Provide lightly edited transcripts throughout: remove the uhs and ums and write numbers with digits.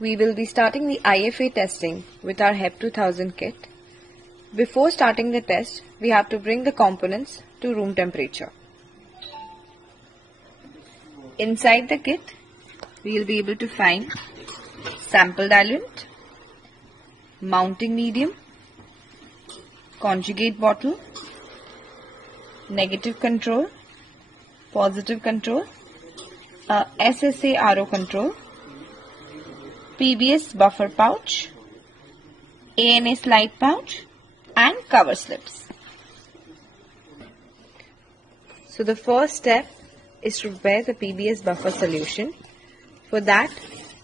We will be starting the IFA testing with our HEP 2000 kit. Before starting the test, we have to bring the components to room temperature. Inside the kit, we will be able to find sample diluent, mounting medium, conjugate bottle, negative control, positive control, SSA RO control, PBS buffer pouch, ANA slide pouch and cover slips. So the first step is to prepare the PBS buffer solution. For that,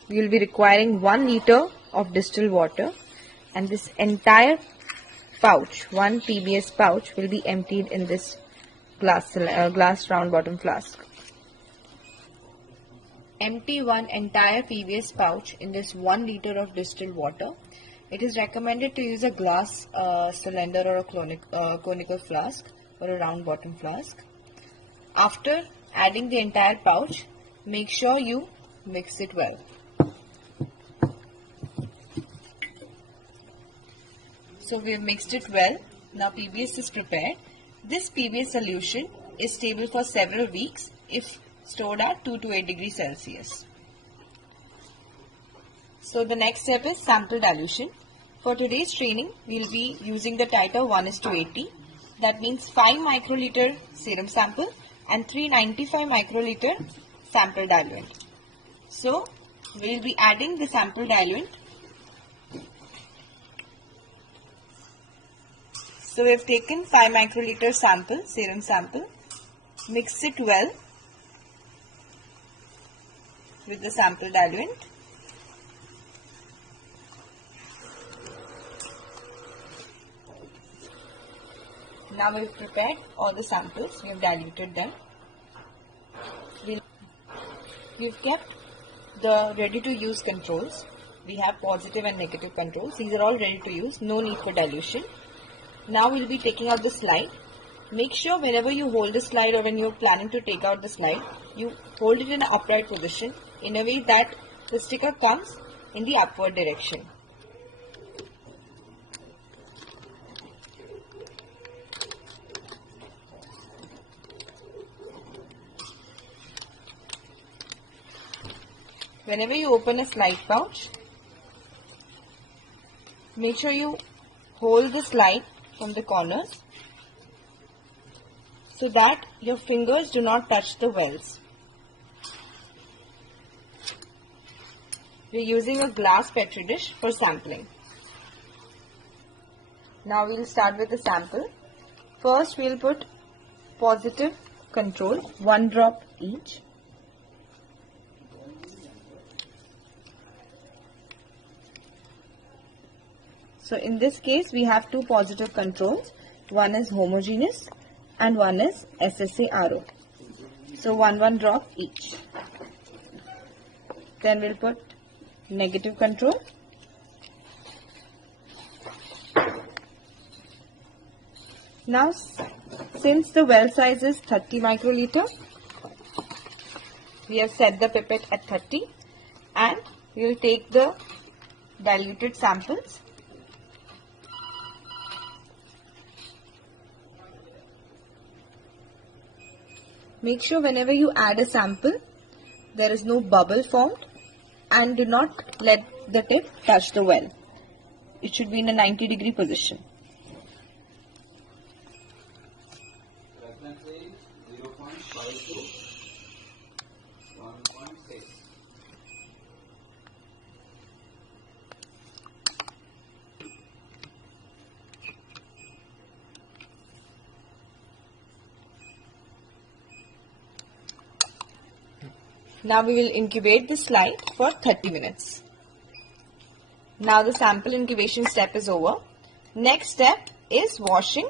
we will be requiring 1 liter of distilled water, and this entire pouch, 1 PBS pouch, will be emptied in this glass round bottom flask. Empty one entire PBS pouch in this 1 liter of distilled water. It is recommended to use a glass cylinder or a conical flask or a round bottom flask. After adding the entire pouch, make sure you mix it well. So we have mixed it well. Now PBS is prepared. This PBS solution is stable for several weeks if stored at 2 to 8 degrees Celsius. So the next step is sample dilution. For today's training, we will be using the titer 1:80. That means 5 microliter serum sample and 395 microliter sample diluent. So we will be adding the sample diluent. So we have taken 5 microliter sample, serum sample, mix it well with the sample diluent. Now we have prepared all the samples, we have diluted them. We have kept the ready to use controls. We have positive and negative controls. These are all ready to use, no need for dilution. Now we will be taking out the slide. Make sure whenever you hold the slide or when you are planning to take out the slide, you hold it in an upright position in a way that the sticker comes in the upward direction. Whenever you open a slide pouch, make sure you hold the slide from the corners so that your fingers do not touch the wells. We are using a glass petri dish for sampling. Now we will start with the sample. First we will put positive control, 1 drop each. So in this case we have 2 positive controls. One is homogeneous and one is SSA RO. So 1 drop each. Then we'll put negative control. Now since the well size is 30 microliter, we have set the pipette at 30 and we will take the diluted samples. Make sure whenever you add a sample, there is no bubble formed and do not let the tip touch the well. It should be in a 90-degree position. Now we will incubate the slide for 30 minutes. Now the sample incubation step is over. Next step is washing.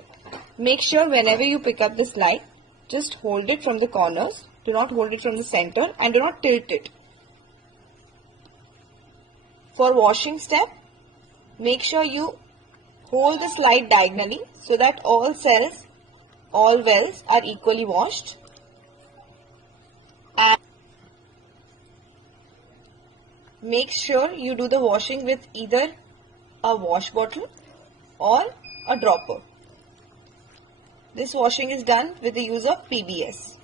Make sure whenever you pick up the slide, just hold it from the corners. Do not hold it from the center and do not tilt it. For washing step, make sure you hold the slide diagonally so that all cells, all wells are equally washed. And make sure you do the washing with either a wash bottle or a dropper. This washing is done with the use of PBS.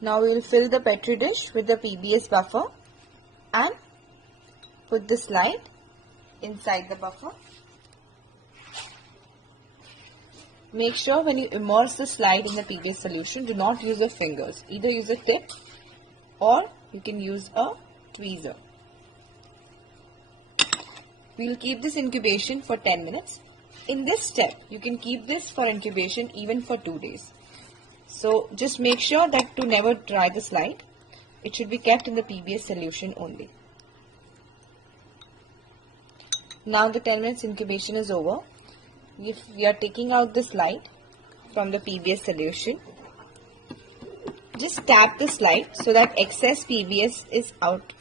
Now we will fill the petri dish with the PBS buffer and put the slide inside the buffer. Make sure when you immerse the slide in the PBS solution, do not use your fingers. Either use a tip or you can use a tweezer. We will keep this incubation for 10 minutes. In this step, you can keep this for incubation even for 2 days. So just make sure that to never dry the slide, it should be kept in the PBS solution only. Now the 10 minutes incubation is over. If we are taking out the slide from the PBS solution, just tap the slide so that excess PBS is out.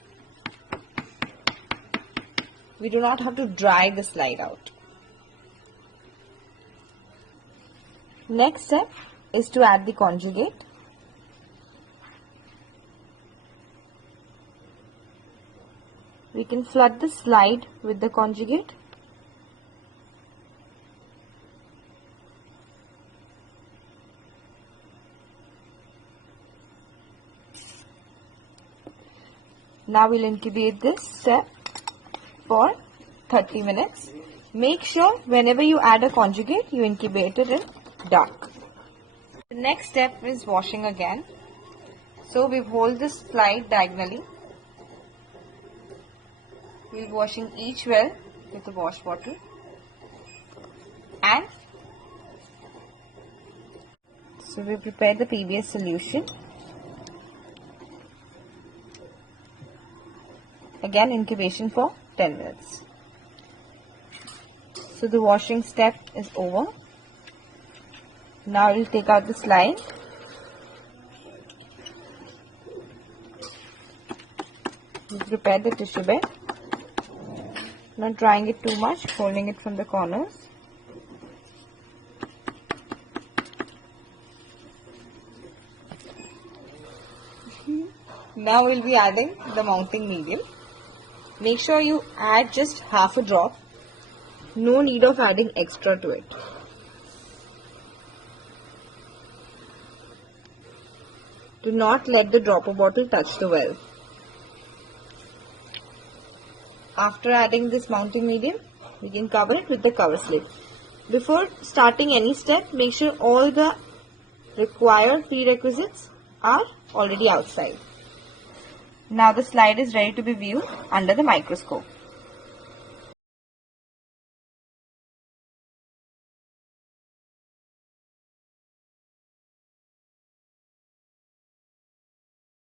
We do not have to dry the slide out. Next step is to add the conjugate. We can flood the slide with the conjugate. Now we'll incubate this step for 30 minutes. Make sure whenever you add a conjugate, you incubate it in dark. The next step is washing again. So we hold this slide diagonally. We'll be washing each well with a wash bottle. And so we prepare the PBS solution. Again, incubation for 10 minutes. So the washing step is over. Now we'll take out the slide. We'll prepare the tissue bed. Not drying it too much, holding it from the corners. Now we'll be adding the mounting medium. Make sure you add just half a drop. No need of adding extra to it. Do not let the dropper bottle touch the well. After adding this mounting medium, we can cover it with the cover slip. Before starting any step, make sure all the required prerequisites are already outside. Now the slide is ready to be viewed under the microscope.